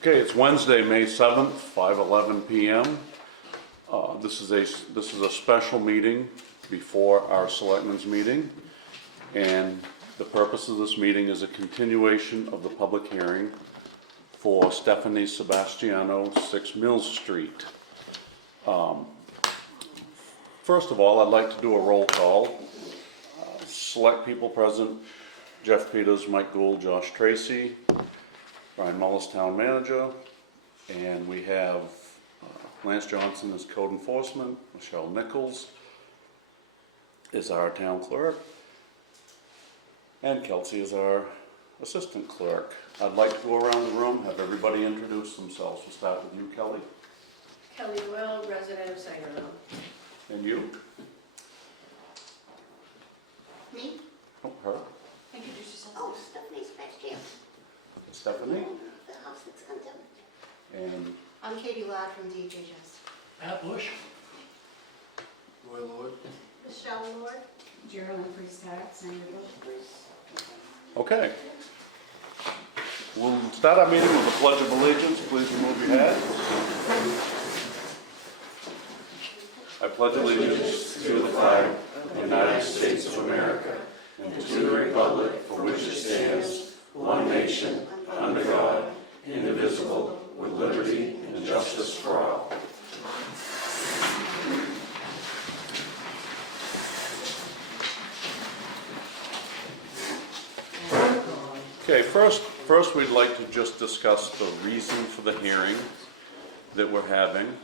Okay, it's Wednesday, May 7th, 5:11 PM. This is a special meeting before our selectmen's meeting. And the purpose of this meeting is a continuation of the public hearing for Stephanie Sebastiano, 6 Mills Street. First of all, I'd like to do a roll call. Select people present: Jeff Peters, Mike Gould, Josh Tracy, Brian Mullis, Town Manager, and we have Lance Johnson as Code Enforcement, Michelle Nichols is our Town Clerk, and Kelsey is our Assistant Clerk. I'd like to go around the room, have everybody introduce themselves. We'll start with you, Kelly. Kelly Will, resident of Sangerville. And you? Me? Oh, her. Introduce yourself. Oh, Stephanie Sebastian. Stephanie. The house that's condemned. And I'm Katie Ladd from DHHS. Pat Bush. Roy Lord. Michelle Lord. Geraldine Freestyle, Sangerville. okay. We'll start our meeting with the Pledge of Allegiance. Please remove your hat. I pledge allegiance to the flag of the United States of America and to the republic for which it stands, one nation, under God, indivisible, with liberty and justice for all. Okay, first we'd like to just discuss the reason for the hearing that we're having,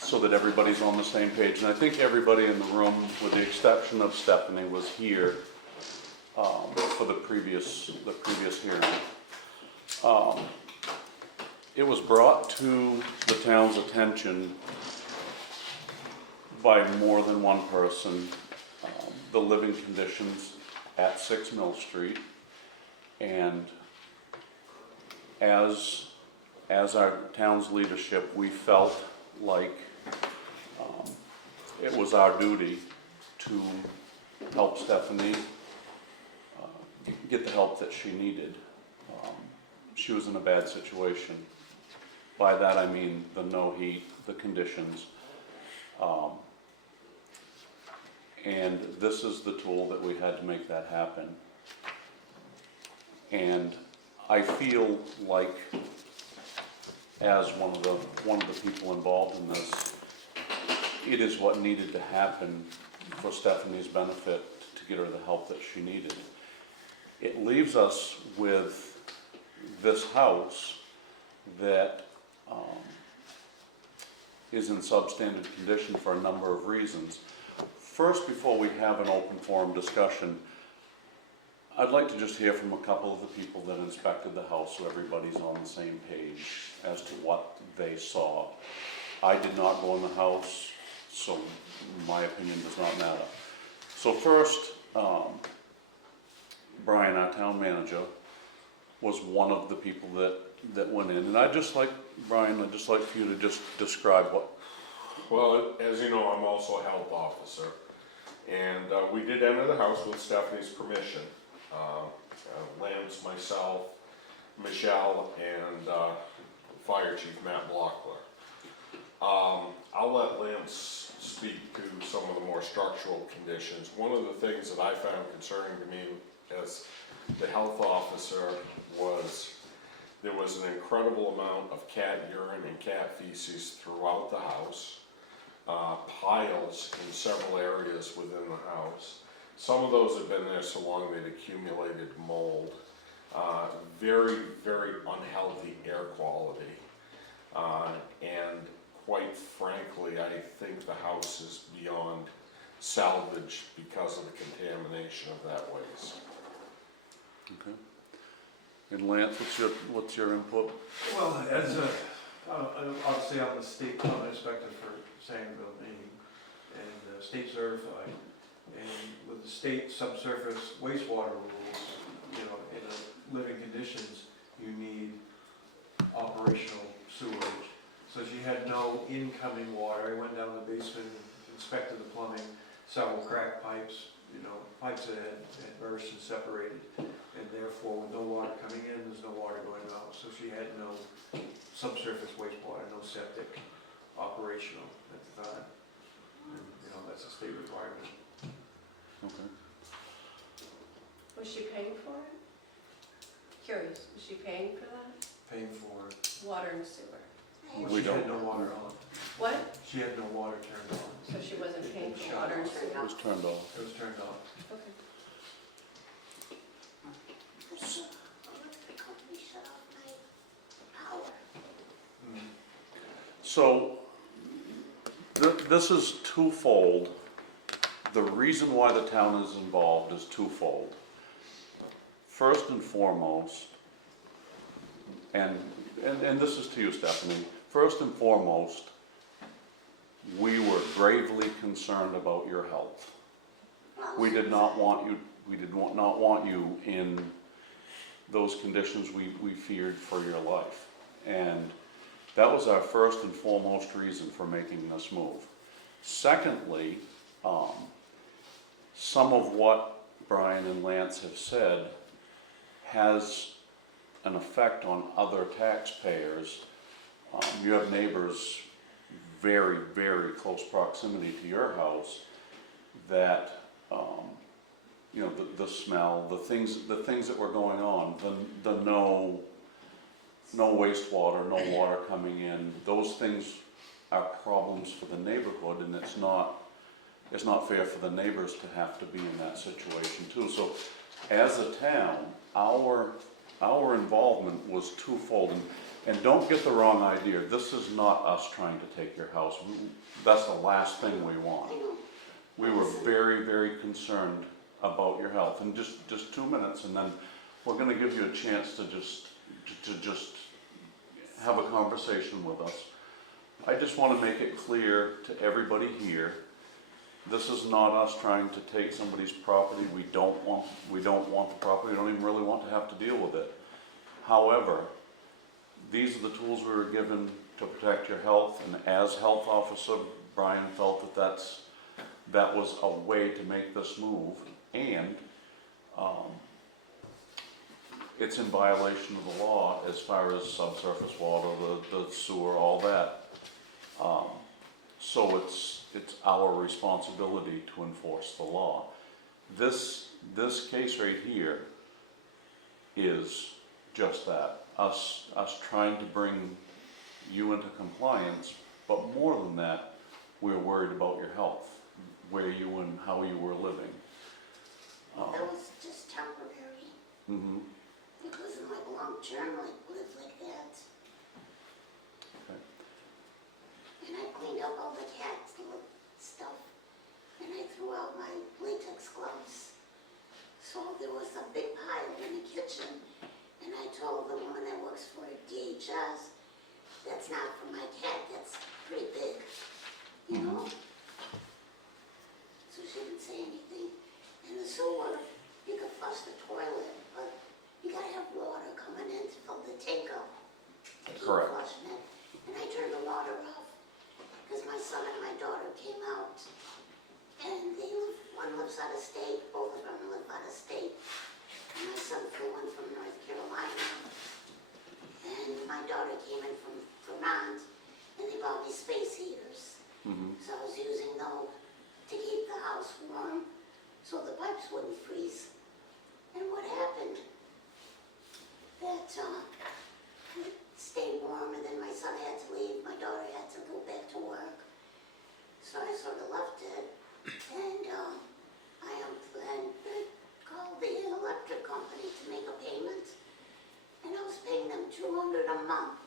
so that everybody's on the same page. And I think everybody in the room, with the exception of Stephanie, was here for the previous hearing. It was brought to the town's attention by more than one person, the living conditions at 6 Mill Street, and as our town's leadership, we felt like it was our duty to help Stephanie get the help that she needed. She was in a bad situation. By that I mean the no heat, the conditions. And this is the tool that we had to make that happen. And I feel like, as one of the people involved in this, it is what needed to happen for Stephanie's benefit to get her the help that she needed. It leaves us with this house that is in substandard condition for a number of reasons. First, before we have an open forum discussion, I'd like to just hear from a couple of the people that inspected the house so everybody's on the same page as to what they saw. I did not go in the house, so my opinion does not matter. So first, Brian, our town manager, was one of the people that went in. And Brian, I'd just like for you to just describe what. Well, as you know, I'm also a health officer, and we did enter the house with Stephanie's permission. Lance, myself, Michelle, and Fire Chief Matt Blockler. I'll let Lance speak to some of the more structural conditions. One of the things that I found concerning to me as the health officer was there was an incredible amount of cat urine and cat feces throughout the house, piles in several areas within the house. Some of those have been there so long they'd accumulated mold, very, very unhealthy air quality, and quite frankly, I think the house is beyond salvage because of the contamination of that waste. Okay. And Lance, what's your input? Well, as obviously I'm the state plumbing inspector for Sangerville, Maine, and state certified. And with the state subsurface wastewater rules, you know, in a living conditions, you need operational sewerage. So she had no incoming water. I went down the basement, inspected the plumbing, several cracked pipes, you know, pipes that had burst and separated. And therefore with no water coming in, there's no water going out. So she had no subsurface wastewater, no septic operational at the time. And, that's a state requirement. Okay. Was she paying for it? Curious, was she paying for that? Paying for, Water and sewer? We she had don't. no water on. What? She had no water turned on. So she wasn't paying for Shut water and off. sewer? It was turned off. It was turned off. Okay. The electric company shut off my power. So, this is twofold. The reason why the town is involved is twofold. First and foremost, and this is to you, Stephanie, first and foremost, we were gravely concerned about your health. We did not want you in those conditions we feared for your life. And that was our first and foremost reason for making this move. Secondly, some of what Brian and Lance have said has an effect on other taxpayers. You have neighbors very, very close proximity to your house that, the smell, the things that were going on, the no wastewater, no water coming in, those things are problems for the neighborhood, and it's not fair for the neighbors to have to be in that situation too. So as a town, our involvement was twofold, and don't get the wrong idea, this is not us trying to take your house. That's the last thing we want. We were very, very concerned about your health. And just 2 minutes, and then we're gonna give you a chance to just have a conversation with us. I just wanna make it clear to everybody here, this is not us trying to take somebody's property. We don't want the property. We don't even really want to have to deal with it. However, these are the tools we were given to protect your health, and as health officer, Brian felt that was a way to make this move, and it's in violation of the law as far as subsurface water, the sewer, all that. So it's our responsibility to enforce the law. This case right here is just that, us trying to bring you into compliance, but more than that, we're worried about your health, where you and how you were living. That was just temporary. Mm-hmm. It wasn't like long-term, live like that. Okay. And I cleaned up all the cat stuff, and I threw out my latex gloves. So there was a big pile in the kitchen, and I told the woman that works for DHS, that's not for my cat, that's pretty big, you know? So she didn't say anything. And the sewer, you could flush the toilet, but you gotta have water coming in to fill the tank up. To keep Correct. flushing it. And I turned the water off, because my son and my daughter came out. And one lives out of state, both of them live out of state. And my son flew in from North Carolina. And my daughter came in from Vermont, and they bought me space heaters. Mm-hmm. So I was using those to keep the house warm, so the pipes wouldn't freeze. And what happened? That it stayed warm, and then my son had to leave, my daughter had to go back to work. So I sort of left it, and I called the electric company to make a payment, and I was paying them $200 a month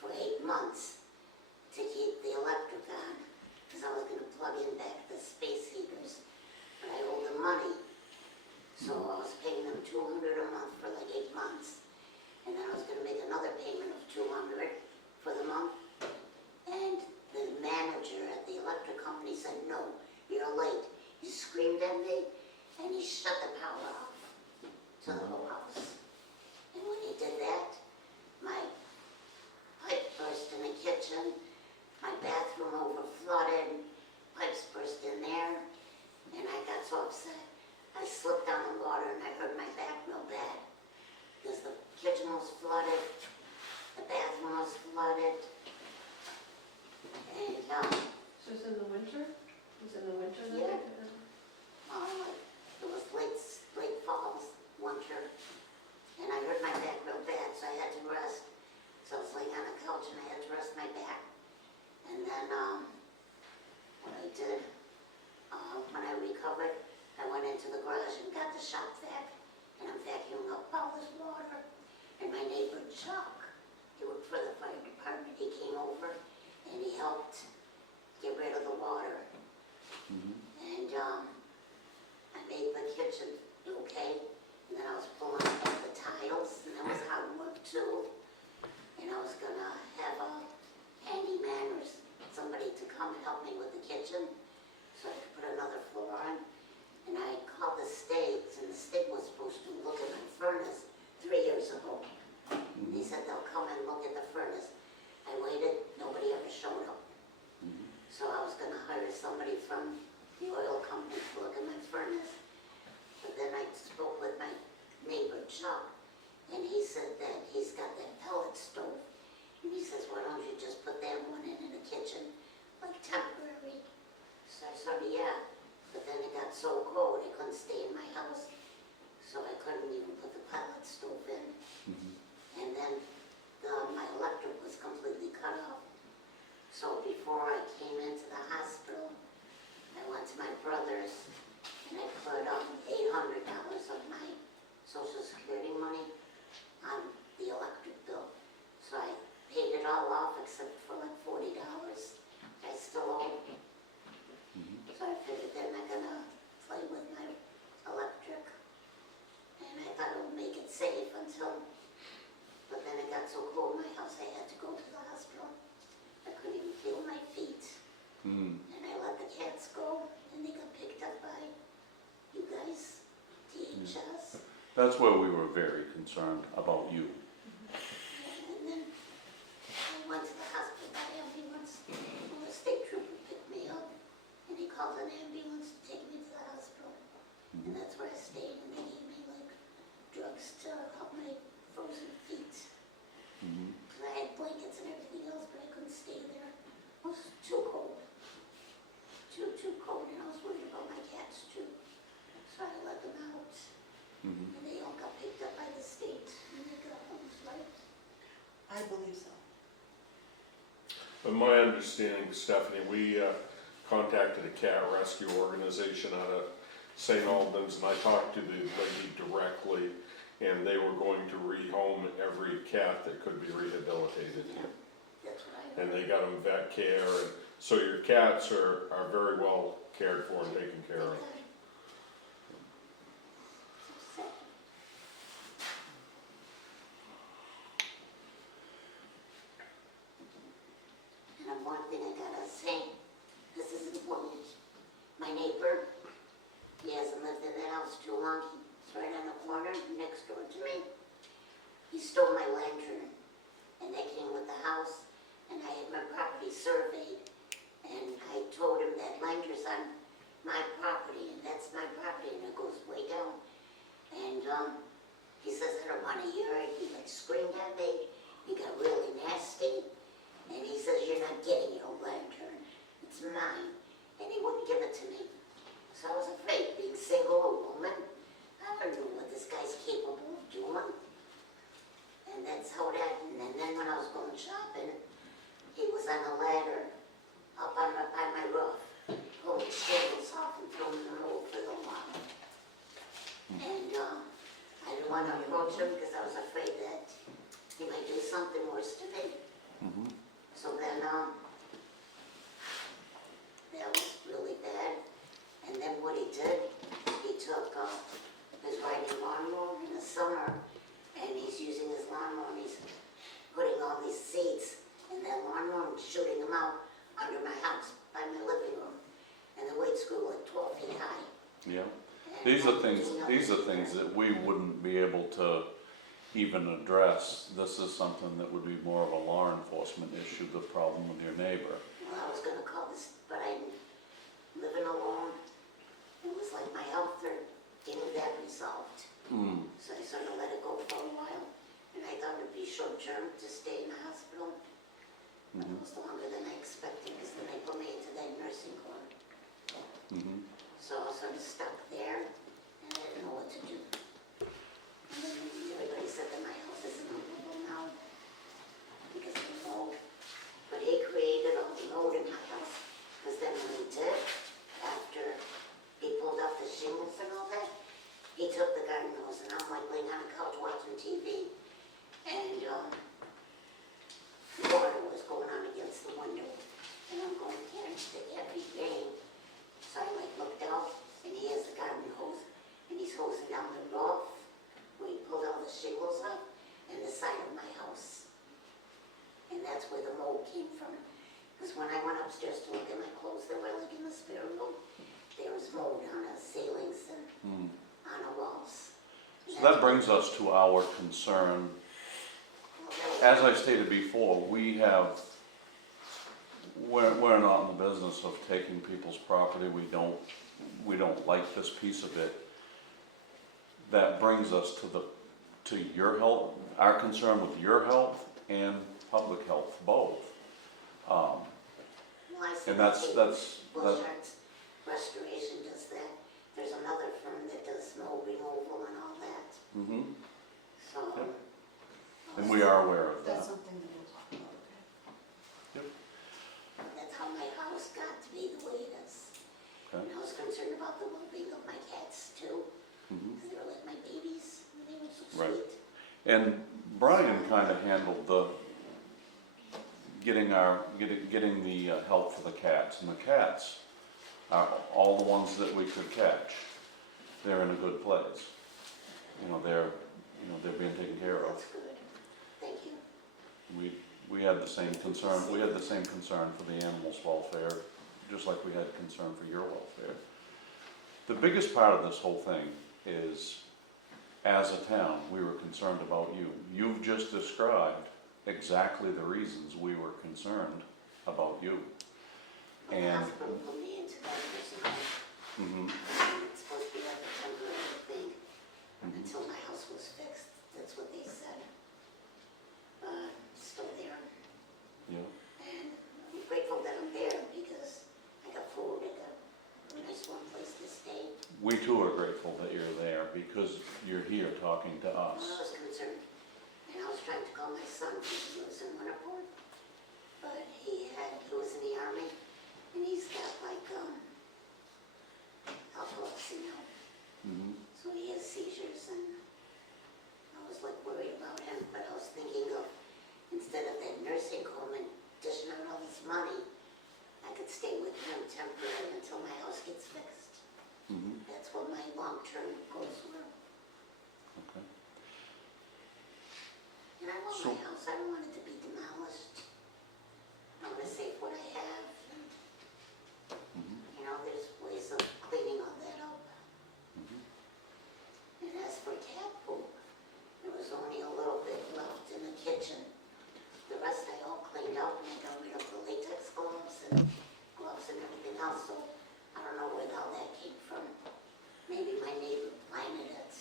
for 8 months to keep the electric on, because I was going to plug in back the space heaters, but I owed them money. So I was paying them $200 a month for like 8 months, and then I was going to make another payment of $200 for the month, and the manager at the electric company said, no, you're late. He screamed at me, and he shut the power off to the whole house. And when he did that, my pipe burst in the kitchen, my bathroom overflooded, pipes burst in there, and I got so upset. I slipped down the water and I hurt my back real bad. into the garage and got the shop vac, and I'm vacuuming up all this water. And my neighbor Chuck, he worked for the fire department, he came over and he helped get rid of the water. And I made the kitchen okay, and then I was pulling up the tiles, and that was hard work too. And I was gonna have a handyman or somebody to come and help me with the kitchen, so I could put another floor on. And I called the state, and the state was supposed to look at my furnace 3 years ago. And they said they'll come and look at the furnace. I waited, nobody ever showed up. So I was gonna hire somebody from the oil company to look at my furnace. But then I spoke with my neighbor Chuck, and he said that he's got that pellet stove. And he says, why don't you just put that one in the kitchen, like temporary? So I said, yeah. But then it got so cold, I couldn't stay in my house. So I couldn't even put the pellet stove in. And then my electric was completely cut off. So before I came into the hospital, I went to my brother's and I put $800 of my Social Security money on the electric bill. So I paid it all off except for like $40. I still owe. So I figured they're not gonna play with my electric. And I thought it would make it safe until, but then it got so cold in my house I had to go to the hospital. I couldn't even feel my feet. And I let the cats go and they got picked up by you guys, DHS. That's where we were very concerned about you. And then I went to the hospital by ambulance, and the state trooper picked me up, and he called an ambulance to take me to the hospital. And that's where I stayed, and they gave me like drugs to help my frozen feet. Because I had blankets and everything else, but I couldn't stay there. It was too cold. Too cold, and I was worried about my cats too. So I let them out. And they all got picked up by the state, and they got homes, right? I believe so. But my understanding, Stephanie, we contacted a cat rescue organization out of St. Albans, and I talked to the lady directly, and they were going to rehome every cat that could be rehabilitated. That's what I heard. And they got them vet care, and so your cats are very well cared for and taken care of. And one thing I gotta say, this is important. My neighbor, he hasn't lived in that house too long. He's right on the corner next door to me. He stole my lantern, and they came with the house, and I had my property surveyed. And I told him that lanterns on my property, and that's my property, and it goes way down. And he says, I don't want to hear it. He like screamed at me. He got really nasty. And he says, you're not getting your lantern. It's mine. And he wouldn't give it to me. So I was afraid, being single, a woman. I don't know what this guy's capable of doing. And that's how it happened. And then when I was going shopping, he was on a ladder up on my roof, pulling shingles off and throwing them over the wall. And I didn't want to approach him because I was afraid that he might do something worse to me. So then that was really bad. And then what he did, he took his riding lawnmower in the summer, and he's using his lawnmower, and he's putting all these seeds in that lawnmower and shooting them out under my house, by my living room. And the weights grew like 12 feet high. Yeah. And These are things that we wouldn't be able to even address. This is something that would be more of a law enforcement issue, the problem with your neighbor. Well, I was gonna call this, but I living alone. It was like my health are getting that resolved. So I sort of let it go for a while. And I thought it'd be short term to stay in the hospital. But it was longer than I expected, because then they put me into that nursing home. So I was sort of stuck there, and I didn't know what to do. And then everybody said that my house isn't livable now, because of the mold. But he created all the mold in my house, because then when he did, after he pulled off the shingles and all that brings us to our concern. As I stated before, we're not in the business of taking people's property. We don't like this piece of it. That brings us to your health, our concern with your health and public health, both. Well, I see And that's Bushard's Restoration does that. There's another firm that does snow removal and all that. mhm. So. Yep. And we are aware of That's that. something that we'll talk about, okay? That's how my house got to be the way it is. Okay. And I was concerned about the well-being of my cats too, Mhm. because they were like my babies, and they were so Right. sweet. And Brian kind of handled the getting the help for the cats, and the cats are all the ones that we could catch. They're in a good place. They're being taken care of. That's good. Thank you. We had the same concern. We had the same concern for the animals' welfare, just like we had concern for your welfare. The biggest part of this whole thing is, as a town, we were concerned about you. You've just described exactly the reasons we were concerned about you. The And hospital put me into that nursing home. mhm, It's supposed to be like a temporary thing mhm. until my house was fixed. That's what they said. But I'm still there. Yeah. And I'm grateful that I'm there because I got food, I got a nice warm place to stay. We too are grateful that you're there because you're here talking to Well, I us. was concerned, and I was trying to call my son because he lives in Winterport, but he was in the army, and he's got like epilepsy now, Mhm. so he has seizures, and I was like worried about him, but I was thinking of instead of that nursing home and dishing out all this money, I could stay with him temporarily until my house gets fixed. Mhm. That's what my long-term goals were. Okay. And I want So- my house, I don't want it to be demolished. I want to save what I have. Mhm. There's ways of cleaning all that up. Mhm. And as for cat poop, there was only a little bit left in the kitchen. The rest I all cleaned up and I got rid of the latex gloves and everything else. So I don't know where all that came from. Maybe my neighbor planted it.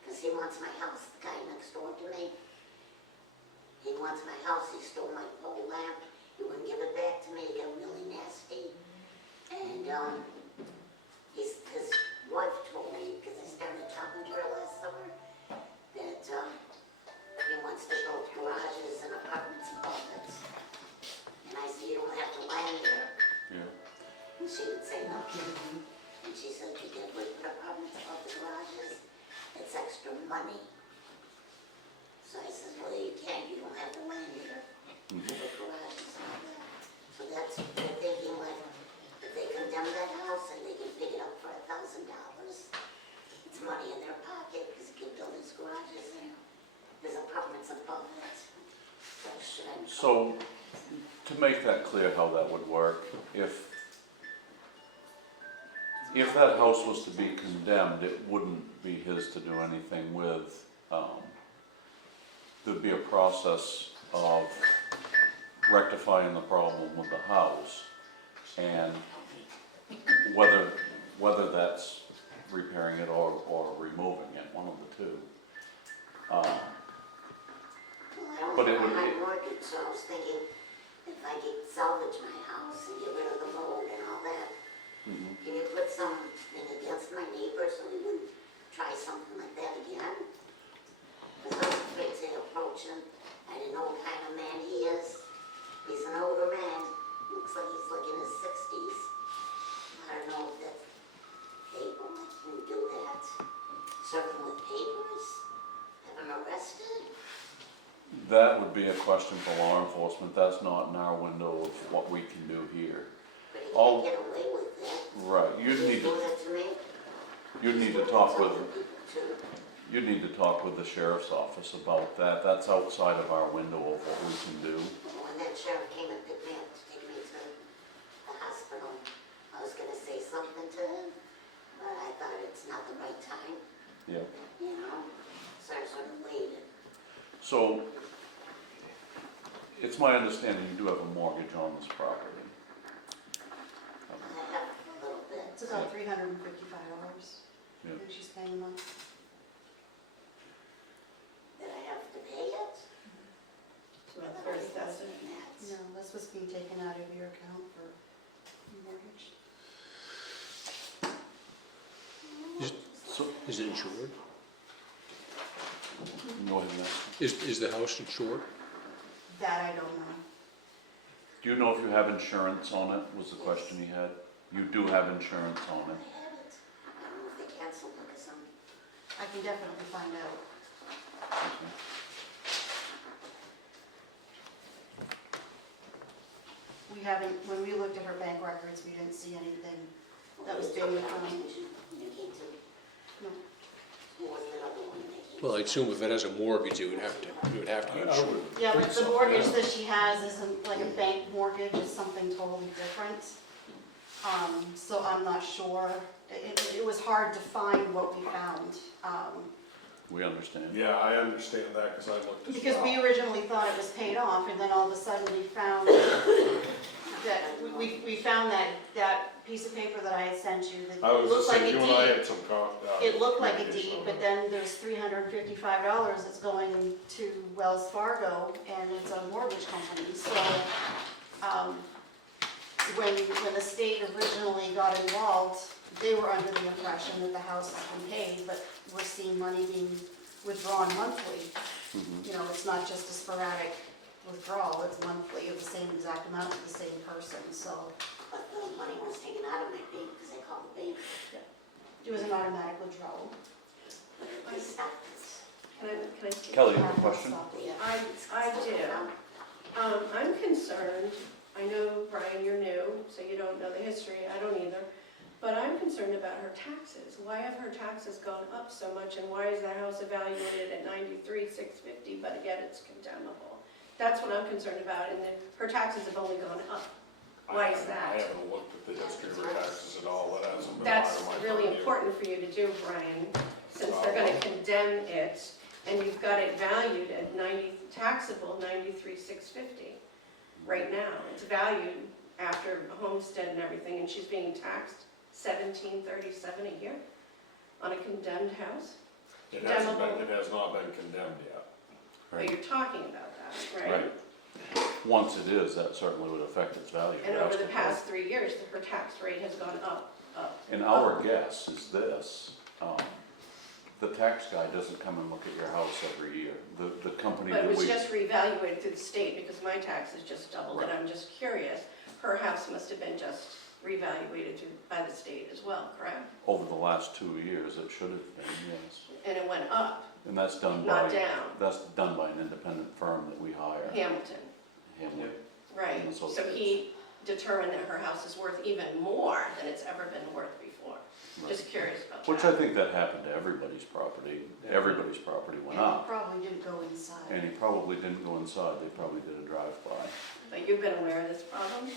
Because he wants my house, the guy next door to me. He wants my house, he stole my pole lamp, he wouldn't give it back to me, it got really nasty. And his wife told me, because I started talking to her last summer, that he wants to build garages and apartments and all that. And I said, you don't have to land there. Yeah. And she would say no. And she said, you get would put apartments above the garages, it's extra money. So I said, well, you can't, you don't have the land here, for Mhm. the garages and all that. So that's, they're thinking like, if they condemn that house and they can pick it up for $1,000, it's money in their pocket, because he can build his garages and there's apartments above it. So should I? So, to make that clear how that would work, if that house was to be condemned, it wouldn't be his to do anything with. There'd be a process of rectifying the problem with the house, and whether that's repairing it or removing it, one of the two. Well, I don't But it have a would high be- mortgage, so I was thinking, if I could salvage my house and get rid of the mold and all that, Mhm. can you put something against my neighbor so we wouldn't try something like that again? Because I was afraid to approach him. I didn't know what kind of man he is. He's an older man. Looks like he's like in his 60s. I don't know if that's legal. I can do that. Serve him with papers. Have him arrested. That would be a question for law enforcement. That's not in our window of what we can do here. But he All- can't get away with that. Right, you'd need He's doing to, that to me. you'd need to He's doing talk that to with, other people too. you'd need to talk with the sheriff's office about that. That's outside of our window of what we can do. When that sheriff came and picked me up to take me to the hospital, I was gonna say something to him, but I thought it's not the right time, Yeah. you know? So, it's my understanding you do have a mortgage on this property. I have a little bit. It's about $355. Yeah. I think she's paying a month. That I have to pay it. It's about I thought it was less 30,000. than that. No, that's what's being taken out of your account for mortgage. So, Is it insured? go ahead and ask. Is the house insured? That I don't know. Do you know if you have insurance on it, was the question he had? You do have insurance on I it. had it. I don't know if they canceled because I'm, I can definitely find out. We haven't, when we looked at her bank records, we didn't see anything that was being recorded. you came to, No. who was that other one that came? Well, I assume if it has a mortgage, it would have to be I insured. would Yeah, but think the so, mortgage yeah. that she has isn't like a bank mortgage, it's something totally different. So I'm not sure. It was hard to find what we found. We understand. Yeah, I understand that, because I looked as well. Because we originally thought it was paid off, and then all of a sudden we found that, we found that piece of paper that I had sent you that I was looked just like saying, a you and I deed. had some It looked like a communication deed, on but that. then there's $355 that's going to Wells Fargo, and it's a mortgage company, so, when the state originally got involved, they were under the impression that the house has been paid, but we're seeing money being withdrawn monthly. Mhm. You know, it's not just a sporadic withdrawal, it's monthly of the same exact amount to the same person, so But the money was taken out of my bank because I called the bank. it was an automatic withdrawal. But it was stopped. Can I speak? Kelly, you have a question? Yeah. I do. I'm concerned, I know, Brian, you're new, so you don't know the history, I don't either, but I'm concerned about her taxes. Why have her taxes gone up so much, and why is the house evaluated at $93,650, but yet it's condemnable? That's what I'm concerned about, and then her taxes have only gone up. Why is that? I haven't looked at the history of her taxes at all, that hasn't been That's part of my really purview. important for you to do, Brian, since they're gonna condemn it, and you've got it valued at taxable $93,650. Right now, it's valued after homestead and everything, and she's being taxed $1,737 a year on a condemned house. It has not been condemned yet. But you're talking about that, right? Right. Once it is, that certainly would affect its value. And over the past 3 years, her tax rate has gone up. And our guess is this, the tax guy doesn't come and look at your house every year. The company But it that was we, just reevaluated through the state, because my taxes just doubled, and I'm just curious. Her house must have been just reevaluated by the state as well, correct? over the last 2 years, it should have been, yes. And it went up, And that's done not by, down. that's done by an independent firm that we hire. Hamilton, Hamlin. right. And So Associates. he determined that her house is worth even more than it's ever been worth before. Right. Just curious about Which I that. think that happened to everybody's property. Everybody's property went And it up. probably didn't go inside. And he probably didn't go inside, they probably did a drive-by. But you've been aware of this problem?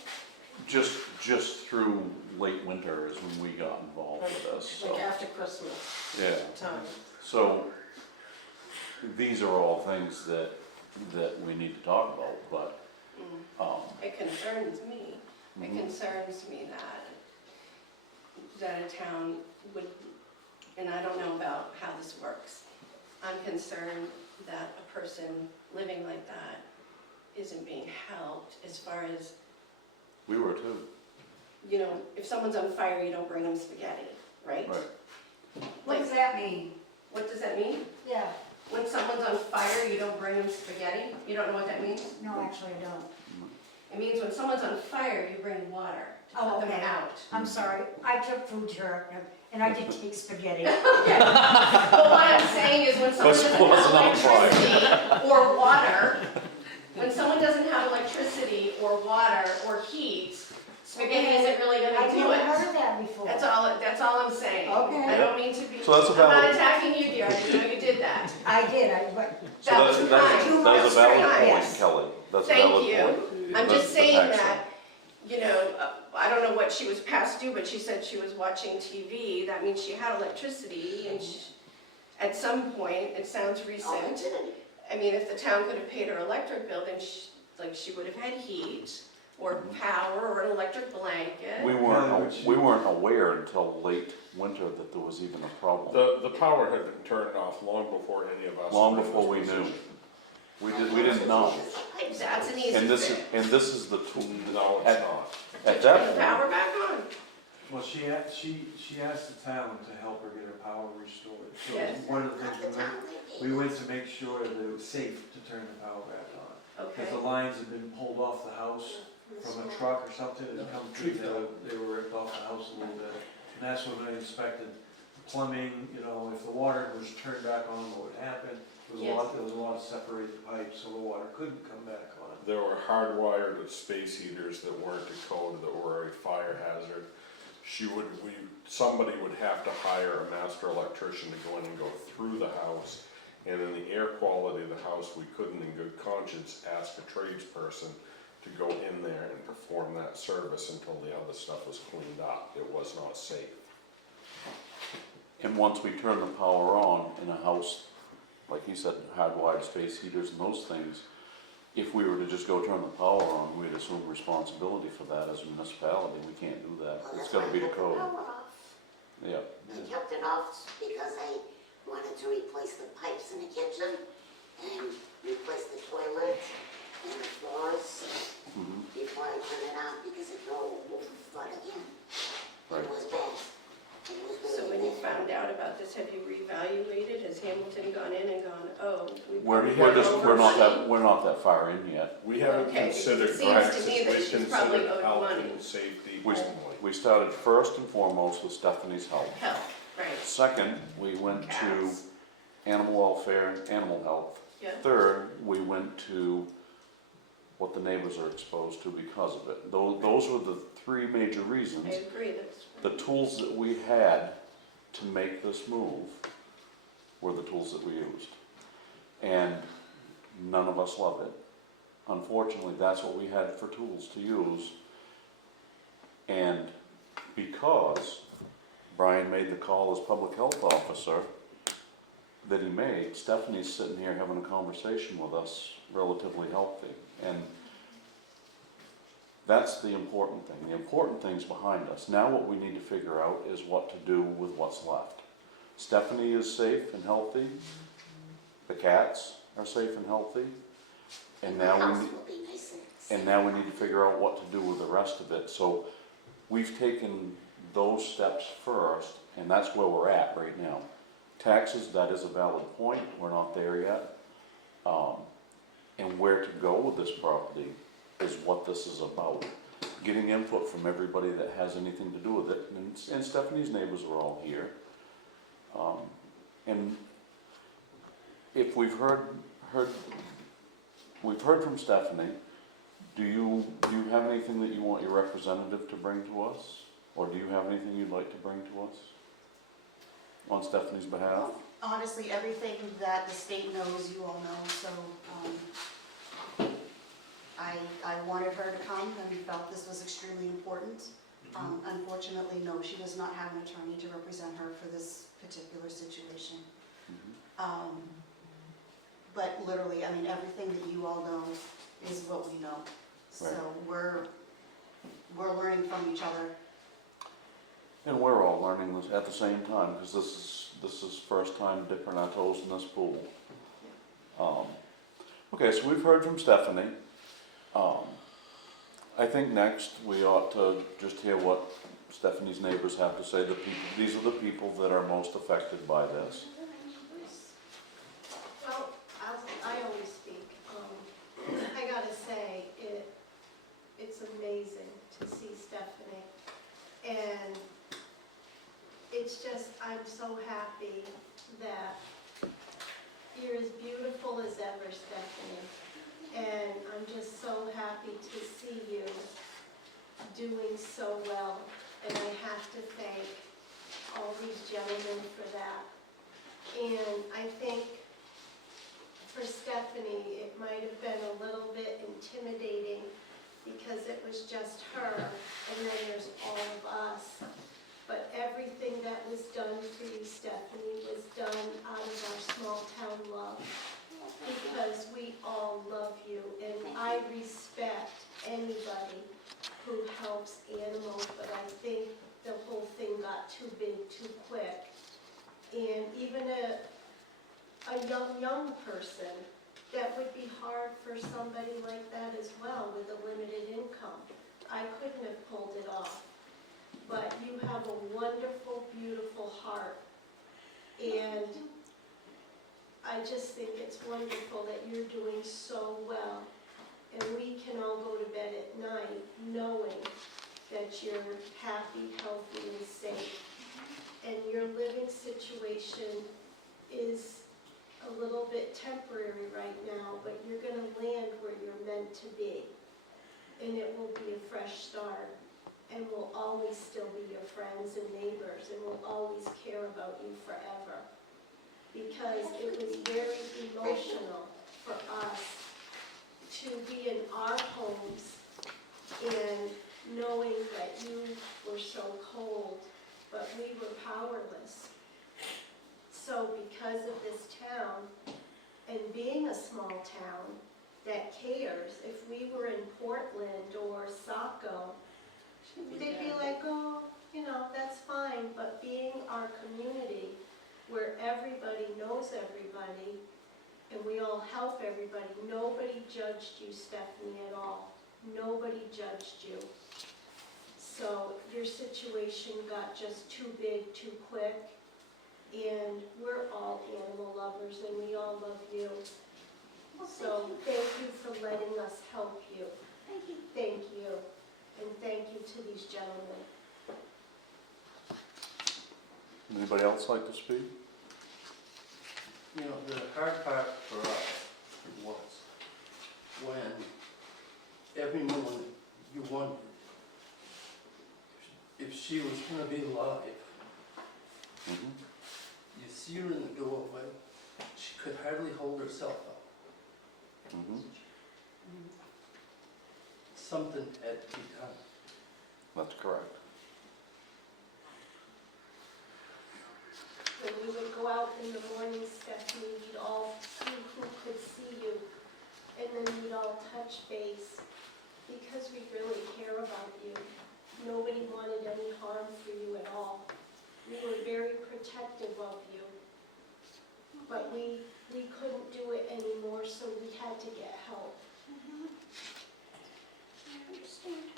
Just through late winter is when we got involved with this, so, Like after Christmas yeah. time. So, these are all things that we need to talk about, but, It concerns me. It Mhm. concerns me that a town would, and I don't know about how this works. I'm concerned that a person living like that isn't being helped as far as, we were too, you know, if someone's on fire, you don't bring them spaghetti, right? right. What does that mean? What does that mean? Yeah, When someone's on fire, you don't bring them spaghetti? You don't know what that means? no, actually I don't. It means when someone's on fire, you bring water to Oh, put them okay. out. I'm sorry, I took food here, and I did take spaghetti. But what I'm saying is when someone Let's doesn't pause have and not electricity or water, when someone doesn't have electricity or water or heat, spaghetti isn't really gonna I've do never it. heard of that before. That's all I'm saying. Okay. I don't mean to be, So that's a I'm not valid- attacking you, dear, I didn't know you did that. I did, but So That was that's kind. a That's valid kind. point, Yes. Kelly, that's a Thank valid you. point. I'm The- just the saying tax that, side. you know, I don't know what she was past due, but she said she was watching TV. That means she had electricity, and at some point, it sounds Oh, I recent, didn't. I mean, if the town could have paid her electric bill, then she would have had heat or power or an electric blanket. We weren't aware until late winter that there was even a problem. The power had been turned off long before any of us. Long were in before we this knew. position. We didn't know. That's an easy And this fix. is the tool. No, it's not. At Turn that the point, power back on. Well, she asked the town to help her get her power restored. So Yes. one of the Not things the town, they we paid went us. to make sure that it was safe to turn the power back on. Okay. Because the lines had been pulled off the house from a truck or something, it had come through, they were ripped off the house a little bit. And that's when I inspected the plumbing, you know, if the water was turned back on, what would happen? There was a lot of separated pipes, so the water couldn't come back on. There were hardwired space heaters that weren't decoded, that were a fire hazard. Somebody would have to hire a master electrician to go in and go through the house. And in the air quality of the house, we couldn't in good conscience ask a tradesperson to go in there and perform that service until the other stuff was cleaned up. It was not safe. and once we turn the power on in a house, like you said, hardwired space heaters and those things, if we were to just go turn the power on, we'd assume responsibility for that as a municipality. We can't do that. Well, It's that's why gotta I be the kept the code. power off. Yeah. I kept it off because I wanted to replace the pipes in the kitchen and replace the toilet and the floors Mhm. before I turn it on because it will flood again. Right. It was bad. It was So really when you bad. found out about this, have you reevaluated? Has Hamilton gone in and gone, oh, we We're probably we're just, owed we're not money? that, we're not that far in yet. We haven't Okay, because it considered seems to grants, me that we she's probably considered owed health money. and safety We- only. We started first and foremost with Stephanie's health. Health, right, Second, we went to cats, animal welfare, animal health. yeah, Third, we went to what the neighbors are exposed to because of it. Those were the three major I reasons. agree, that's. The tools that we had to make this move were the tools that we used. And none of us love it. Unfortunately, that's what we had for tools to use. And because Brian made the call as public health officer that he made, Stephanie's sitting here having a conversation with us, relatively healthy. And that's the important thing. The important thing's behind us. Now what we need to figure out is what to do with what's left. Stephanie is safe and healthy. The cats are safe and healthy. And The now house we need, will be nice and now we need to figure out what to do with the rest of it. So we've taken those steps first, and that's where we're at right now. Taxes, that is a valid point. We're not there yet. And where to go with this property is what this is about. Getting input from everybody that has anything to do with it, and Stephanie's neighbors are all here. And if we've heard from Stephanie, do you have anything that you want your representative to bring to us? Or do you have anything you'd like to bring to us on Stephanie's behalf? Honestly, everything that the state knows, you all know, so, I wanted her to come and felt this was extremely important. Unfortunately, no, she does not have an attorney to represent her for this particular situation. But literally, I mean, everything that you all know is what we know. So we're learning from each other. And we're all learning this at the same time, because this is first time dipping our toes in this pool. Okay, so we've heard from Stephanie. I think next we ought to just hear what Stephanie's neighbors have to say. These are the people that are most affected by this. Well, I always speak. I gotta say, it's amazing to see Stephanie. And it's just, I'm so happy that you're as beautiful as ever, Stephanie. And I'm just so happy to see you doing so well. And I have to thank all these gentlemen for that. And I think for Stephanie, it might have been a little bit intimidating because it was just her, and then there's all of us. But everything that was done for you, Stephanie, was done out of our small town love. Because respect anybody who helps animals, but I think the whole thing got too big too quick. And even a young person, that would be hard for somebody like that as well with a limited income. I couldn't have pulled it off. But you have a wonderful, beautiful heart. And I just think it's wonderful that you're doing so well. And we can all go to bed at night knowing that you're happy, healthy, and safe. And your living situation is a little bit temporary right now, but you're going to land where you're meant to be. And it will be a fresh start. And we'll always still be your friends and neighbors, and we'll always care about you forever. Because it was very emotional for us to be in our homes and knowing that you were so cold, but we were powerless. So because of this town, and being a small town that cares, if we were in Portland or Saco, they'd be like, oh, that's fine, but being our community where everybody knows everybody and we all help everybody, nobody judged you, Stephanie, at all. Nobody judged you. So your situation got just too big, too quick, and we're all animal lovers and we all love you. Well, So thank you for letting us help you. Thank you. Thank you. And thank you to these gentlemen. Anybody else like to speak? You know, the hard part for us was when every morning you wondered if she was gonna be alive. Mhm. You see her in the doorway, she could hardly hold herself up. Mhm. Something had to be done. That's correct. When we would go out in the morning, Stephanie, we'd all see who could see you. And then we'd all touch base because we really care about you. Nobody wanted any harm for you at all. We were very protective of you. But we couldn't do it anymore, so we had to get help. I understand.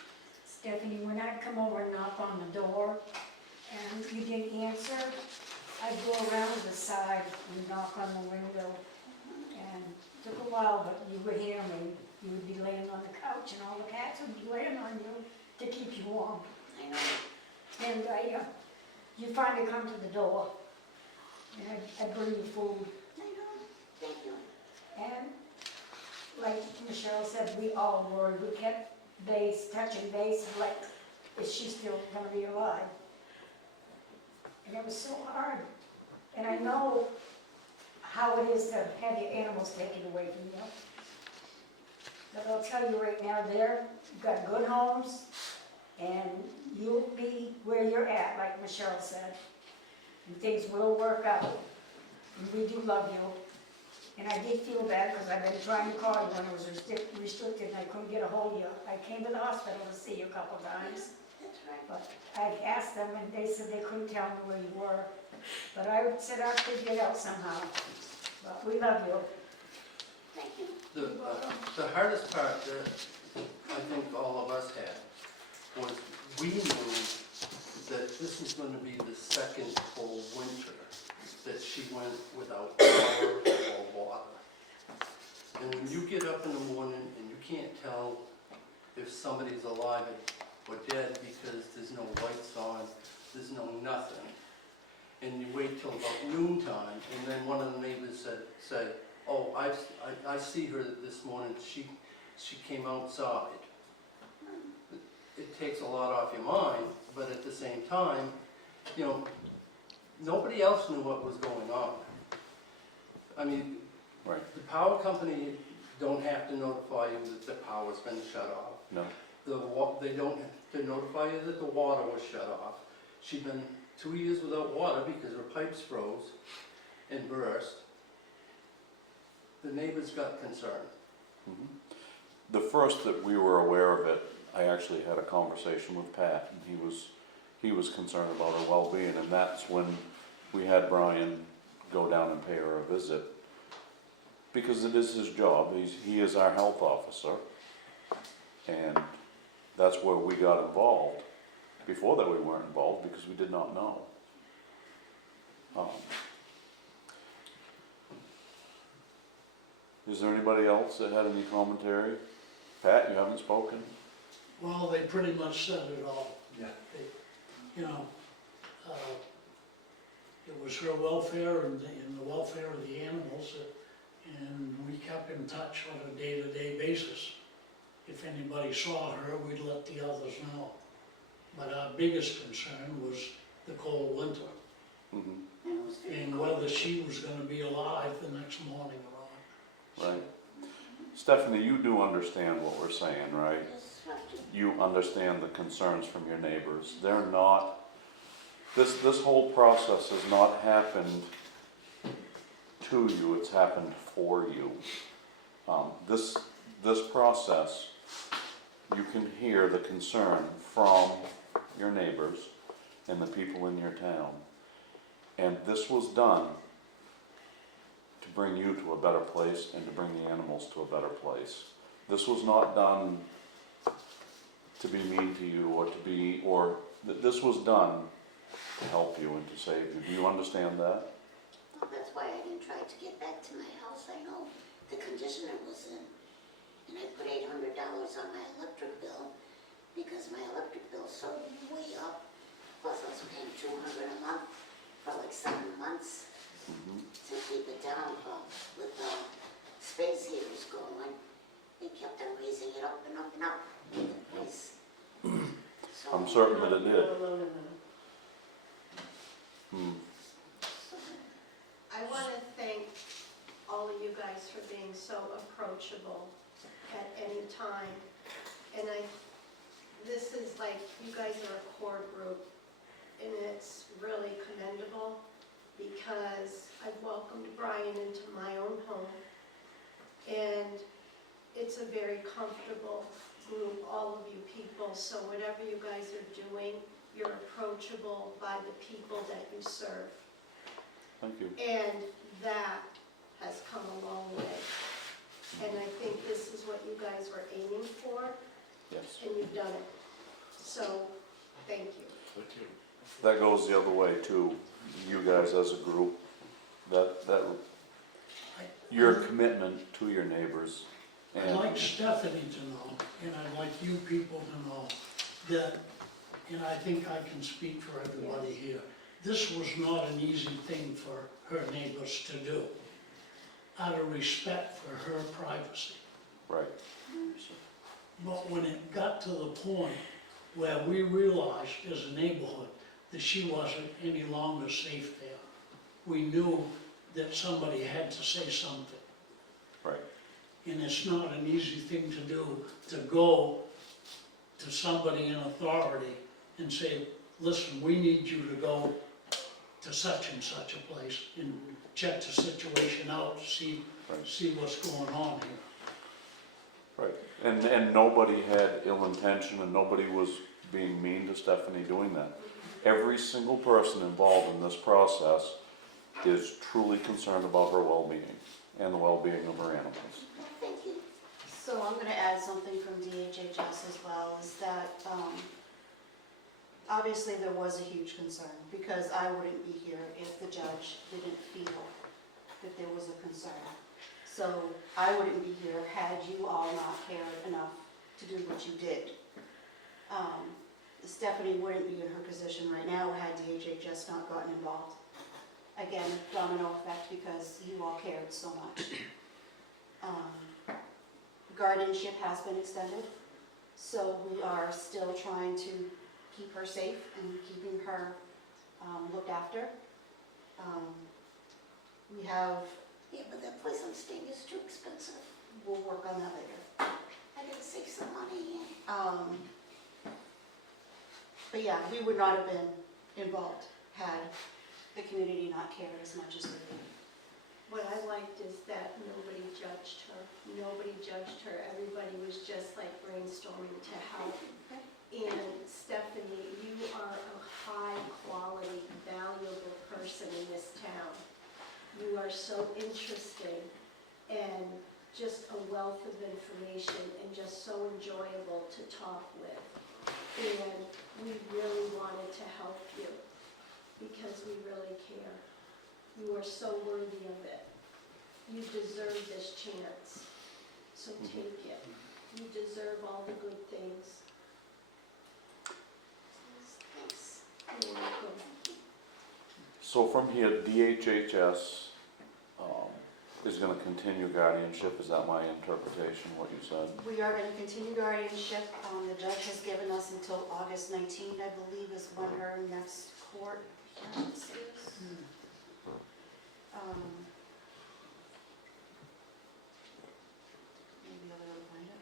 Stephanie, when I'd come over and knock on the door and you didn't answer, I'd go around to the side and knock on the window. And it took a while, but you would hear me. You would be laying on the couch and all the cats would be laying on you to keep you warm. I know. And you finally come to the door and I'd bring you food. I know. Thank you. And like Michelle said, we all worried. We kept touching base, like, is she still gonna be alive? And it was so hard. And I know how it is to have your animals taken away from you. But I'll tell you right now, you've got good homes, and you'll be where you're at, like Michelle said. And things will work out. And we do love you. And I did feel bad because I've been trying to call you when it was restricted and I couldn't get a hold of you. I came to the hospital to see you a couple times. That's right. But I asked them and they said they couldn't tell me where you were. But I said I'd figure it out somehow. But we love you. Thank you. The hardest part that I think all of us had was we knew that this was gonna be the second full winter that she went without power or water. And when you get up in the morning and you can't tell if somebody's alive or dead because there's no lights on, there's no nothing, and you wait till about noontime, and then one of the neighbors say, oh, I see her this morning, she came outside. It takes a lot off your mind, but at the same time, nobody else knew what was going on. I mean, Right. the power company don't have to notify you that the power's been shut off. No. They don't have to notify you that the water was shut off. She'd been 2 years without water because her pipes froze and burst. The neighbors got concerned. Mhm. the first that we were aware of it, I actually had a conversation with Pat, and he was concerned about her well-being, and that's when we had Brian go down and pay her a visit. Because it is his job, he is our health officer, and that's where we got involved. Before that, we weren't involved because we did not know. Is there anybody else that had any commentary? Pat, you haven't spoken? Well, they pretty much said it all. Yeah. You know, it was her welfare and the welfare of the animals, and we kept in touch on a day-to-day basis. If anybody saw her, we'd let the others know. But our biggest concern was the cold winter, Mm-hmm. And it was very and cold. whether she was gonna be alive the next morning or not. Right. Stephanie, you do understand what we're saying, right? Just have to- You understand the concerns from your neighbors. They're not, this whole process has not happened to you, it's happened for you. This process, you can hear the concern from your neighbors and the people in your town. And this was done to bring you to a better place and to bring the animals to a better place. This was not done to be mean to you this was done to help you and to save you. Do you understand that? Well, that's why I didn't try to get back to my house. I know the condition it was in. And I put $800 on my electric bill because my electric bill started way up. Plus I was paying $200 a month for like 7 months to keep it down. But with the space heaters going, they kept on raising it up and up and up in the price. So, I'm certain that it did. Not alone in that. I want to thank all of you guys for being so approachable at any time. And this is like, you guys are a core group, and it's really commendable because I've welcomed Brian into my own home, and it's a very comfortable group, all of you people, so whatever you guys are doing, you're approachable by the people that you serve. Thank you. And that has come a long way. And I think this is what you guys were aiming for, Yes. and you've done it. So, thank you. Thank you. That goes the other way too. You guys as a group, your commitment to your neighbors. I'd And like Stephanie to know, and I'd like you people to know, that, and I think I can speak for everybody here, this was not an easy thing for her neighbors to do, out of respect for her privacy. right. But when it got to the point where we realized as a neighborhood that she wasn't any longer safe there, we knew that somebody had to say something. Right. And it's not an easy thing to do, to go to somebody in authority and say, listen, we need you to go to such and such a place and check the situation out, see what's going on here. Right. And nobody had ill intention and nobody was being mean to Stephanie doing that. Every single person involved in this process is truly concerned about her well-being and the well-being of her animals. thank you. So I'm gonna add something from DHHS as well, is that, obviously there was a huge concern, because I wouldn't be here if the judge didn't feel that there was a concern. So I wouldn't be here had you all not cared enough to do what you did. Stephanie wouldn't be in her position right now had DHHS not gotten involved. Again, domino effect because you all cared so much. Guardianship has been extended, so we are still trying to keep her safe and keeping her looked after. We have, Yeah, but that place I'm staying is too expensive. we'll work on that later. I gotta save some money and But yeah, we would not have been involved had the community not cared as much as they did. What I liked is that nobody judged her. Nobody judged her. Everybody was brainstorming to help. And Stephanie, you are a high-quality, valuable person in this town. You are so interesting and just a wealth of information and just so enjoyable to talk with. And we really wanted to help you because we really care. You are so worthy of it. You deserve this chance, so take it. You deserve all the good things. Thanks. You're welcome. So from here, DHHS is gonna continue guardianship, is that my interpretation, what you said? We are going to continue guardianship. The judge has given us until August 19th, I believe, is when her next court hearings is. Maybe I'll be able to find it.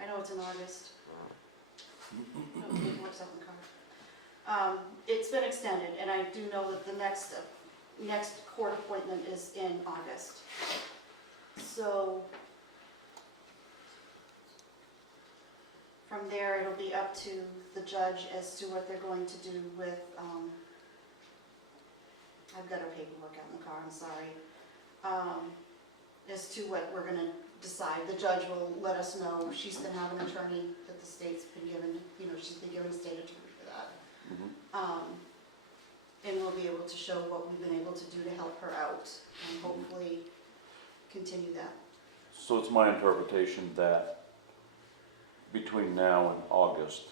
I know it's in August. No, paperwork's up in the car. It's been extended, and I do know that the next court appointment is in August. So from there, it'll be up to the judge as to what they're going to do with, I've got her paperwork out in the car, I'm sorry. As to what we're gonna decide. The judge will let us know. She's gonna have an attorney that the state's been given, she's been given a state attorney for that. And we'll be able to show what we've been able to do to help her out and hopefully continue that. So it's my interpretation that between now and August,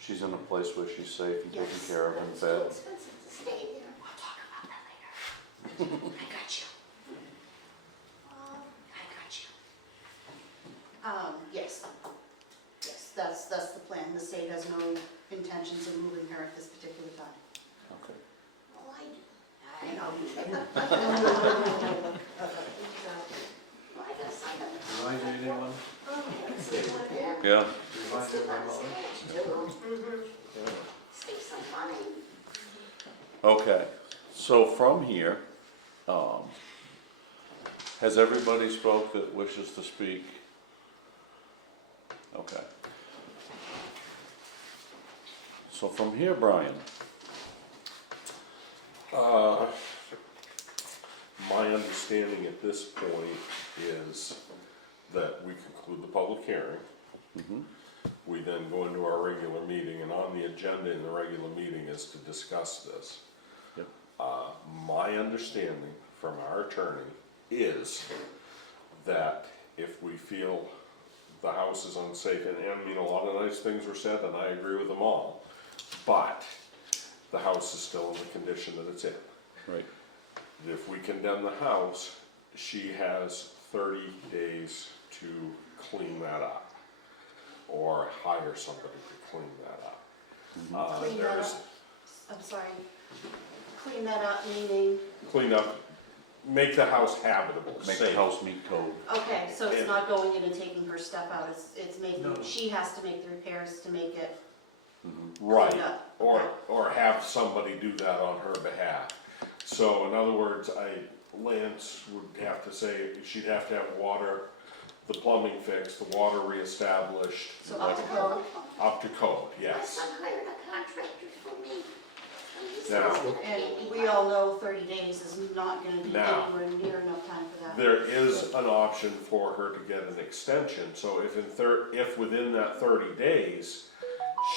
she's in a place where she's safe and taken Yes. care of and It's too fed. expensive to stay there. We'll talk about that later. I got you. I got you. Yes. Yes, that's the plan. The state has no intentions of moving her at this particular time. Okay. Well, I do. I know. Well, I gotta sign up. Remind anyone? Oh, that's the one there. Yeah, It's the one too. Save some money. okay. So from here, has everybody spoke that wishes to speak? Okay. So from here, Brian, My understanding at this point is that we conclude the public hearing. We then go into our regular meeting, and on the agenda in the regular meeting is to discuss this. Yep. My understanding from our attorney is that if we feel the house is unsafe, and I mean, a lot of nice things were said, and I agree with them all, but the house is still in the condition that it's in. right, If we condemn the house, she has 30 days to clean that up, or hire somebody to clean that up. Clean that There's- up. I'm sorry. Clean that up, meaning, Clean up, make the house habitable, make the safe. house meet code. okay, so it's And- not going in and taking her stuff out, it's making, No. she has to make the repairs to make it Right, cleaned up. or, Okay. or have somebody do that on her behalf. So in other words, Lance would have to say, she'd have to have water, the plumbing fixed, the water reestablished, So up to code. up to code, My yes. son hired a contractor for me. And he says Now- it's gonna And take we me all know 30 days is not gonna be Now. anywhere near enough time for that. There is an option for her to get an extension, so if if within that 30 days,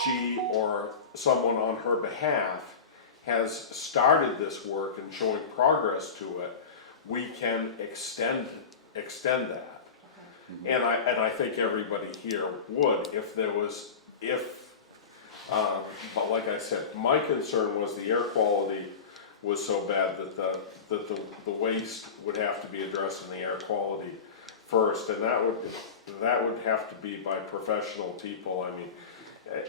she or someone on her behalf has started this work and showing progress to it, we can extend that. And I think everybody here would, if there was, but like I said, my concern was the air quality was so bad that the waste would have to be addressed in the air quality first, and that would have to be by professional people. I mean,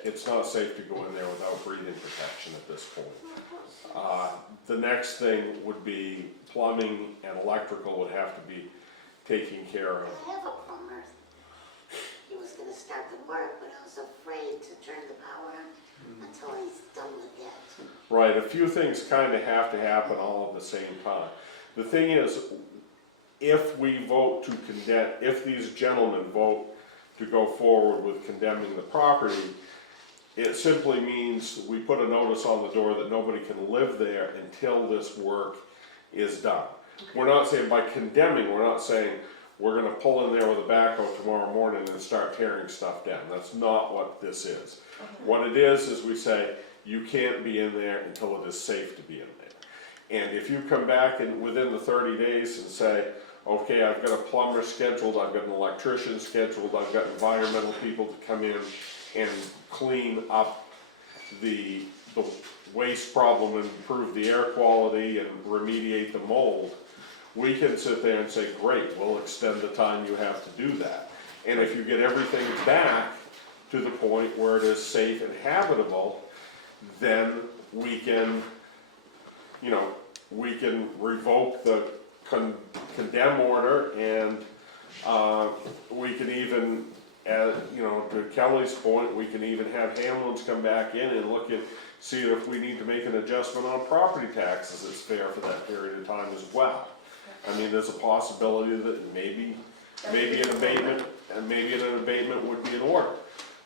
it's not safe to go in there without breathing protection at this point. The next thing would be plumbing and electrical would have to be taken care of. I have a plumber. He was gonna start the work, but I was afraid to turn the power on until he's done with that. Right, a few things kind of have to happen all at the same time. The thing is, if we vote to condemn, if these gentlemen vote to go forward with condemning the property. It simply means we put a notice on the door that nobody can live there until this work is done. We're not saying by condemning, we're not saying we're gonna pull in there with a backhoe tomorrow morning and start tearing stuff down. That's not what this is. What it is we say, you can't be in there until it is safe to be in there. And if you come back and within the 30 days and say, okay, I've got a plumber scheduled, I've got an electrician scheduled, I've got environmental people to come in and clean up the waste problem and improve the air quality and remediate the mold, we can sit there and say, great, we'll extend the time you have to do that. And if you get everything back to the point where it is safe and habitable, then we can, you know, we can revoke the condemn order, and we can even, you know, to Kelly's point, we can even have Hamlin's come back in and look at, see if we need to make an adjustment on property taxes that's fair for that period of time as well. I mean, there's a possibility that maybe an abatement, and maybe an abatement would be in order.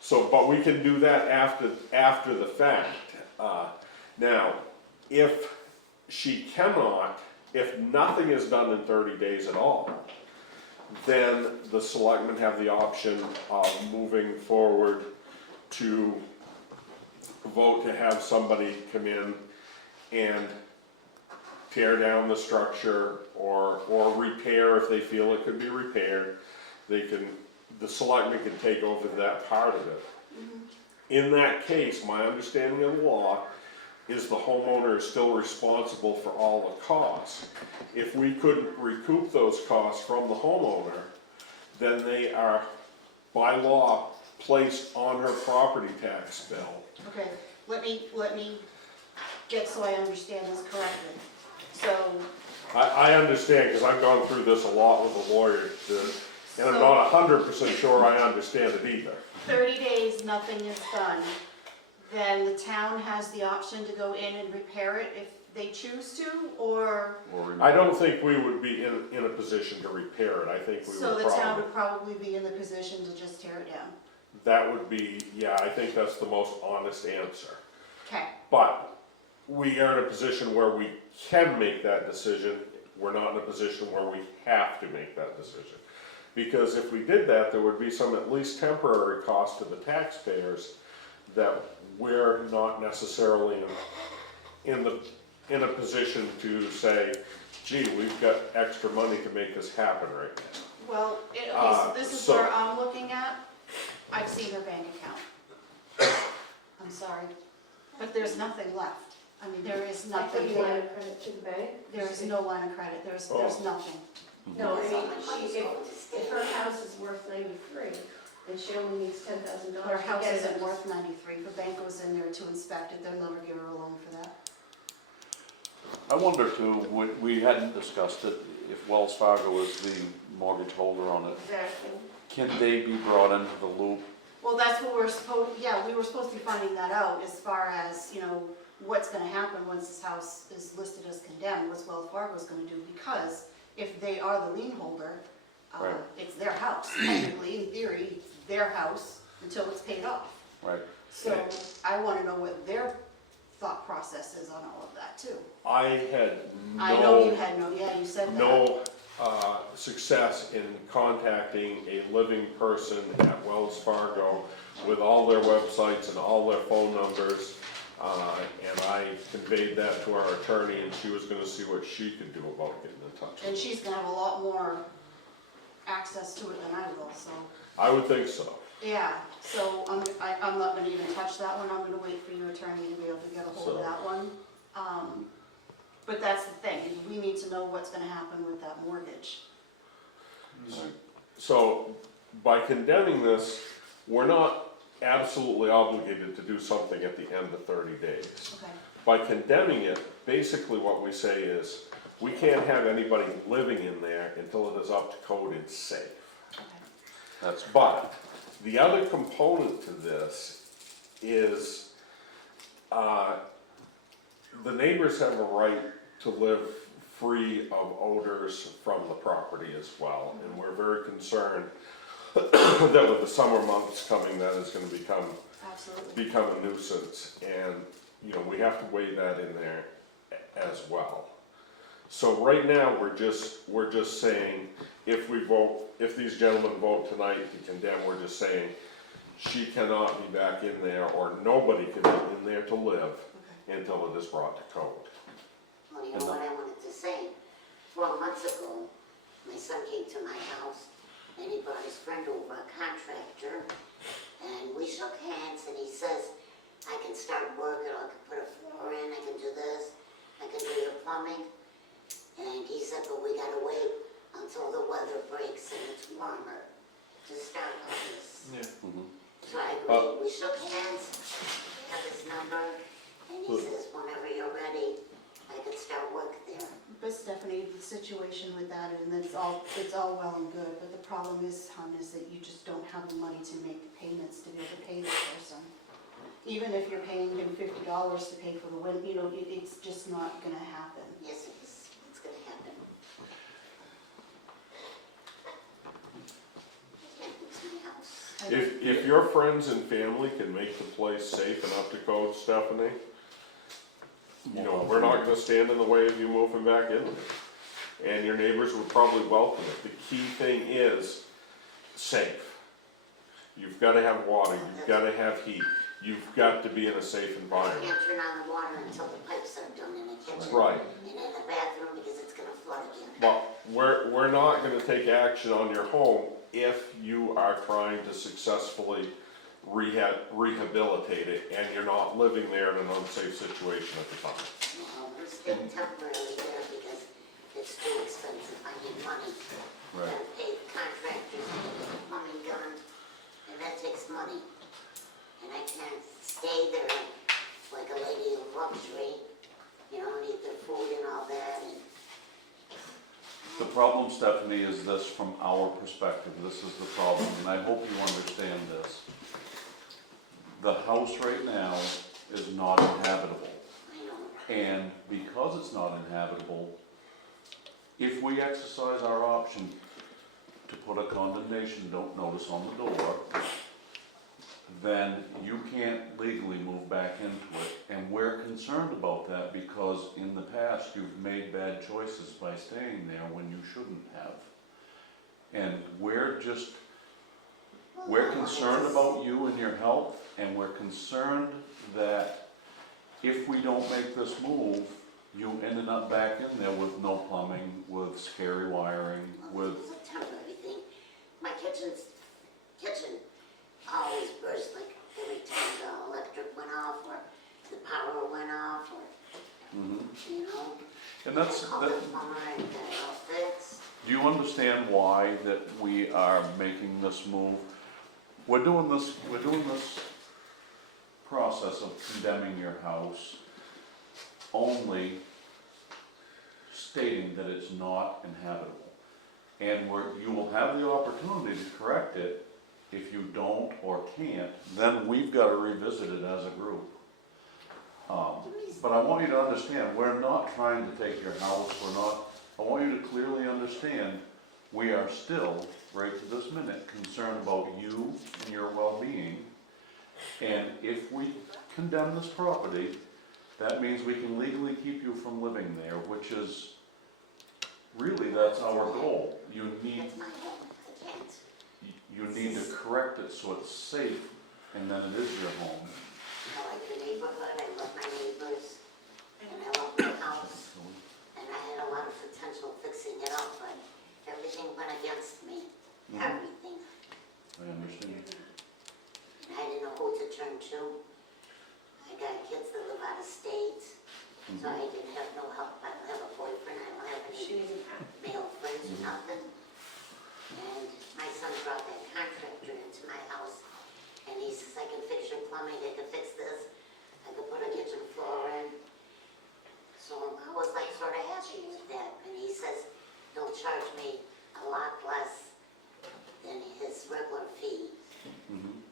So, but we can do that after the fact. Now, if she cannot, if nothing is done in 30 days at all, then the selectmen have the option of moving forward to vote to have somebody come in and tear down the structure or repair if they feel it could be repaired. The selectmen can take over that part of it. In that case, my understanding of the law is the homeowner is still responsible for all the costs. If we couldn't recoup those costs from the homeowner, then they are, by law, placed on her property tax bill. Okay, let me get so I understand this correctly. So, I understand, because I've gone through this a lot with a lawyer, and I'm not 100% sure I understand it either. 30 days, nothing is done, then the town has the option to go in and repair it if they choose to, or? I don't think we would be in a position to repair it. I think we So would the town probably, would probably be in the position to just tear it down? that would be, yeah, I think that's the most honest answer. Okay, But we are in a position where we can make that decision. We're not in a position where we have to make that decision. Because if we did that, there would be some at least temporary cost to the taxpayers that we're not necessarily in a position to say, gee, we've got extra money to make this happen right now. well, okay, so this is so- where I'm looking at. I've seen her bank account. I'm sorry, but there's nothing left. I mean, there is nothing Like, line there. of credit to the bank? There is no line of credit, there's nothing. No, I That's mean, all my money's going to stay. if her house is worth 93, and she only needs $10,000 Her to house get it. isn't worth 93, if the bank goes in there to inspect it, they'll never give her a loan for that. I wonder too, we hadn't discussed it, if Wells Fargo is the mortgage holder on it, Exactly. can they be brought into the loop? Well, that's what we were supposed to be finding that out as far as, you know, what's gonna happen once this house is listed as condemned, what's Wells Fargo's gonna do, because if they are the lien holder, Right. it's their house, technically, in theory, it's their house until it's paid off. Right. So I wanna know what their thought process is on all of that too. I had I know you had you said that. no success in contacting a living person at Wells Fargo with all their websites and all their phone numbers. And I conveyed that to our attorney, and she was gonna see what she could do about getting in touch. And she's gonna have a lot more access to it than I will, so. I would think so. Yeah, so I'm not gonna even touch that one, I'm gonna wait for your attorney to be able to get a hold of So- that one. But that's the thing, is we need to know what's gonna happen with that mortgage. So by condemning this, we're not absolutely obligated to do something at the end of 30 days. Okay, By condemning it, basically what we say is, we can't have anybody living in there until it is up to code and safe. okay. That's, But the other component to this is, the neighbors have a right to live free of odors from the property as well. And we're very concerned that with the summer months coming, that is gonna Absolutely. become a nuisance, and, you know, we have to weigh that in there as well. So right now, we're just saying, if these gentlemen vote tonight to condemn, we're just saying, she cannot be back in there, or nobody can be in there to live until it is brought to code. Well, you know what I wanted to say? 4 months ago, my son came to my house, and he brought his friend over, a contractor, and we shook hands, and he says, I can start working, I can put a floor in, I can do this, I can do your plumbing. And he said, but we gotta wait until the weather breaks and it's warmer to start on this. Yeah. So I agreed, we shook hands, we have his number, and he says, whenever you're ready, I can start work there. But Stephanie, the situation with that, and it's all well and good, but the problem is, hon, is that you just don't have the money to make the payments to be able to pay this person. Even if you're paying him $50 to pay for the wind, you know, it's just not gonna happen. Yes, it is, it's gonna happen. I can't fix my house. If your friends and family can make the place safe and up to code, Stephanie, you know, we're not gonna stand in the way of you moving back in. And your neighbors would probably welcome it. The key thing is safe. You've gotta have water, you've gotta have heat, you've got to be in a safe I environment. can't turn on the water until the pipes are done in the kitchen. Right. And in the bathroom because it's gonna flood again. But we're not gonna take action on your home if you are trying to successfully rehabilitate it and you're not living there in an unsafe situation at the time. Well, we're staying temporarily there because it's too expensive, I need money. Right. Gotta pay the contractors, to get the plumbing done, and that takes money. And I can't stay there like a lady of luxury, you know, and eat their food and all that, and The problem, Stephanie, is this from our perspective, this is the problem, and I hope you understand this. The house right now is not inhabitable, I know. and because it's not inhabitable, if we exercise our option to put a condemnation notice on the door, then you can't legally move back into it, and we're concerned about that because in the past you've made bad choices by staying there when you shouldn't have. And we're concerned about you and your health, and we're concerned that if we don't make this move, you ended up back in there with no plumbing, with scary wiring, with, It's a temporary thing. My kitchen always burst like every time the electric went off or the power went off or, you know. and that's, Call that, the plumber and get it all fixed. do you understand why that we are making this move? We're doing this process of condemning your house only stating that it's not inhabitable. And you will have the opportunity to correct it. If you don't or can't, then we've got to revisit it as a group. But I want you to understand, we're not trying to take your house, I want you to clearly understand, we are still, right to this minute, concerned about you and your well-being. And if we condemn this property, that means we can legally keep you from living there, which is, really, that's our goal. You need That's my home, I can't. You need to correct it so it's safe, and then it is your home. I like the neighborhood, I love my neighbors, and I love my house. And I had a lot of potential fixing it up, but everything went against me, everything. I understand. And I didn't know who to turn to. I got kids that live out of state, so I didn't have no help. I don't have a boyfriend, I don't have any male friends or nothing. And my son brought that contractor into my house, and he says, I can fix your plumbing, I can fix this, I can put a kitchen floor in. So I was like sort of happy with that, and he says, he'll charge me a lot less than his regular fee.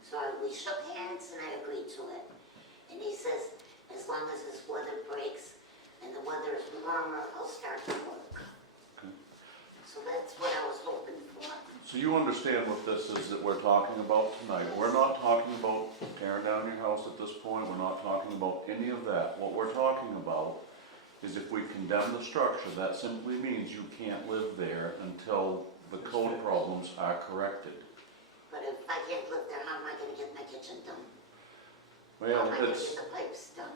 So we shook hands and I agreed to it. And he says, as long as this weather breaks and the weather is warmer, I'll start to work. Okay. So that's what I was hoping for. So you understand what this is that we're talking about tonight. We're not talking about tearing down your house at this point, we're not talking about any of that. What we're talking about is if we condemn the structure, that simply means you can't live there until the code problems are corrected. But if I can't live there, how am I gonna get my kitchen done? How Well, am I gonna it's, get the pipes done?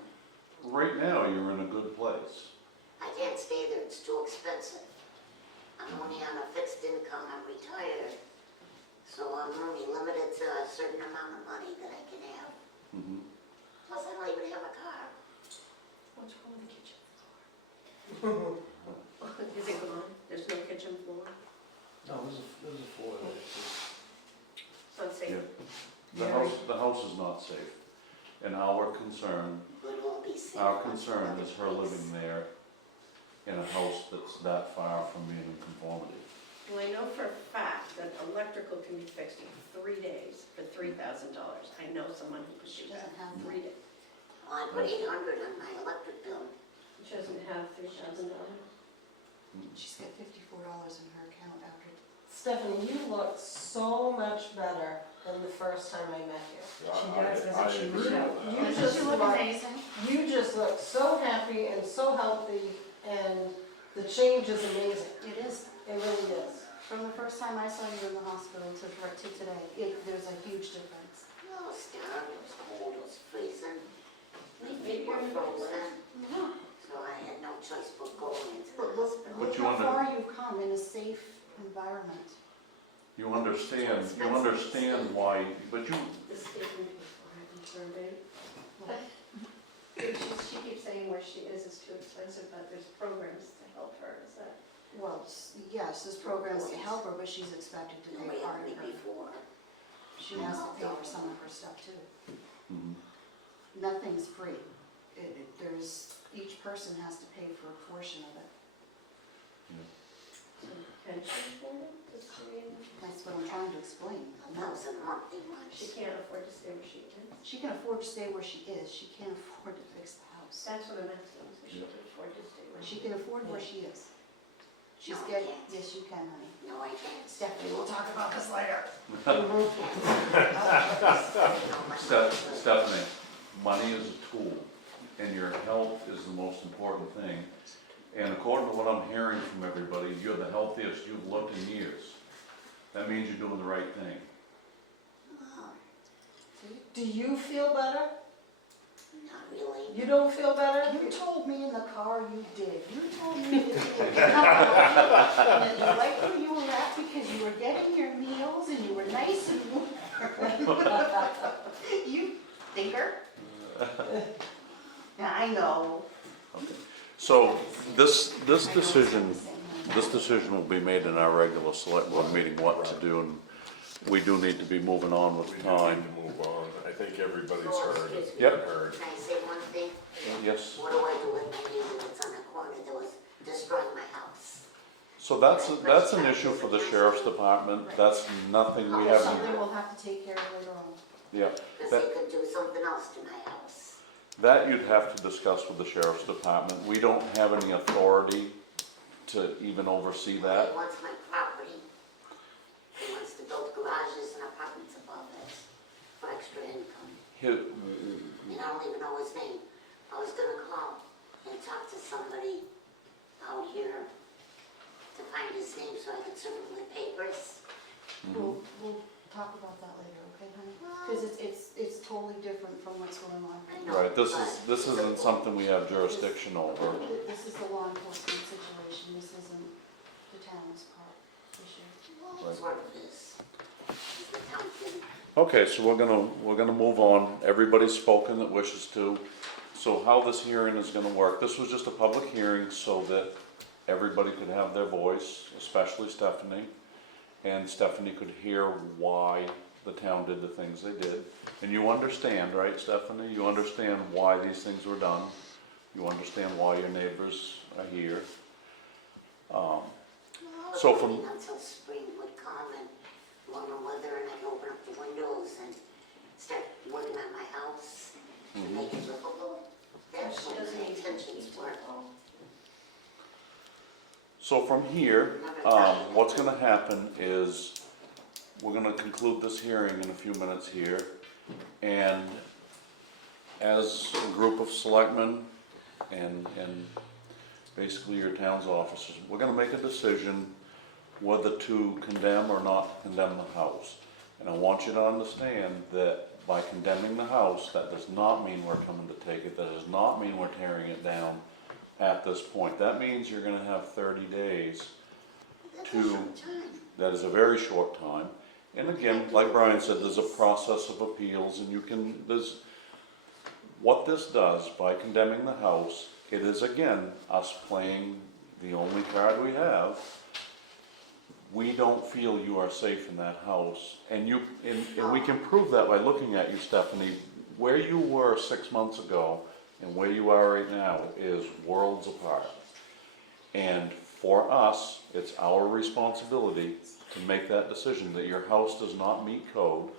right now, you're in a good place. I can't stay there, it's too expensive. I'm only on a fixed income, I'm retired, so I'm only limited to a certain amount of money that I can have. Mhm. Plus, I don't even have a car. What's wrong with the kitchen floor? Is it gone? There's no kitchen floor? No, there's a floor there. It's unsafe? Yeah. The house is not safe. And our concern, But it won't be safe. our once concern another is her place. living there in a house that's that far from being in conformity. Well, I know for a fact that electrical can be fixed in 3 days for $3,000. I know someone who could She do that doesn't have in 3 days. Well, I put 800 on my electric bill. She doesn't have $3,000. She's got $54 in her account after. Stephanie, you look so much better than the first time I met you. She does, doesn't she, agree with Michelle? that. You Doesn't just she look look, amazing? you just look so happy and so healthy, and the change is amazing. It is. It really is. From the first time I saw you in the hospital to today, there's a huge difference. No, it was down, it was cold, it was freezing. My Maybe feet were you're in a good frozen, Yeah. so I had no choice but going into the But look, hospital. But look you how under- far you've come in a safe environment. You understand why, but you, The state can pay for it, I'm sure they. She keeps saying where she is too expensive, but there's programs to help her, is that? Well, yes, there's programs to help her, but she's expected to pay Nobody part had of me her. before. She has to pay for some of her stuff too. mhm. Nothing's free. Each person has to pay for a portion of it. Pension for it, to stay in? That's what I'm trying to explain. That was a monthly one. She can't afford to stay where she is. She can afford to stay where she is, she can't afford to fix the house. That's what I'm asking, so she can afford to stay where She she can afford where she is. She's No, I getting, can't. yes, you can, honey. No, I can't. Stephanie, we'll talk about this later. Stephanie, money is a tool, and your health is the most important thing. And according to what I'm hearing from everybody, you're the healthiest you've looked in years. That means you're doing the right thing. Oh, Do you feel better? not really. You don't feel better? You told me in the car you did. You told me that you liked where you were at because you were getting your meals and you were nice and warm. You thinker. Yeah, I know. So this decision will be made in our regular select board meeting, what to do, and we do need to be moving on with We do time. need to move on. I think everybody's Oh, heard it. excuse me. Yep. Heard. Can I say one thing? Yes, What do I do with my neighbor that's on the corner that was destroying my house? so that's an issue for the sheriff's department, that's nothing we That's haven't, something we'll have to take care of later on. yeah. Because That- they could do something else to my house. That you'd have to discuss with the sheriff's department. We don't have any authority to even oversee He that. wants my property. He wants to build garages and apartments above it for extra income. And I don't even know his name. I was gonna call and talk to somebody out here to find his name so I could serve him with papers. We'll talk about that later, okay, honey? Because it's totally different from what's going on right now. Right, this isn't something we have jurisdiction over. This is the law enforcement situation, this isn't the town's part issue. Well, it sort of is. It's the town thing. Okay, so we're gonna move on. Everybody's spoken that wishes to. So how this hearing is gonna work, this was just a public hearing so that everybody could have their voice, especially Stephanie. And Stephanie could hear why the town did the things they did. And you understand, right, Stephanie? You understand why these things were done. You understand why your neighbors are here. Well, So I'm from- waiting until spring would come and warmer weather and I could open up the windows and start working on my house and make it livable. That's She what doesn't my need intentions were. So from here, what's gonna happen is we're gonna conclude this hearing in a few minutes here. And as a group of selectmen and basically your town's officers, we're gonna make a decision whether to condemn or not condemn the house. And I want you to understand that by condemning the house, that does not mean we're coming to take it, that does not mean we're tearing it down at this point. That means you're gonna have 30 days. That's a To- short time. That is a very short time. And again, like Brian said, there's a process of appeals and what this does by condemning the house, it is again, us playing the only card we have. We don't feel you are safe in that house. And we can prove that by looking at you, Stephanie. Where you were 6 months ago and where you are right now is worlds apart. And for us, it's our responsibility to make that decision that your house does not meet code.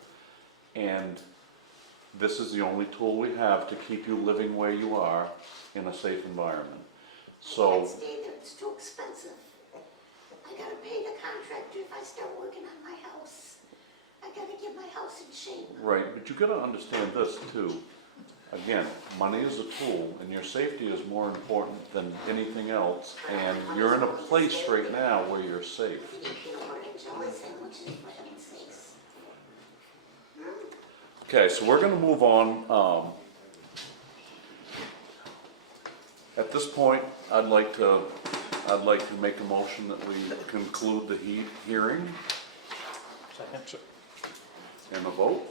And this is the only tool we have to keep you living where you are in a safe environment. I So, can't stay there, it's too expensive. I gotta pay the contractor if I start working on my house. I gotta get my house in shape. right, but you gotta understand this too. Again, money is a tool and your safety is more important than anything else. And you're in a place right now where you're safe. I can eat peanut butter and jelly sandwiches, for heaven's sakes. Okay, so we're gonna move on. At this point, I'd like to make a motion that we conclude the hearing Second. and a vote.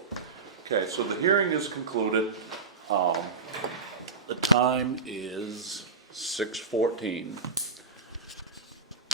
Okay, so the hearing is concluded. The time is 6:14.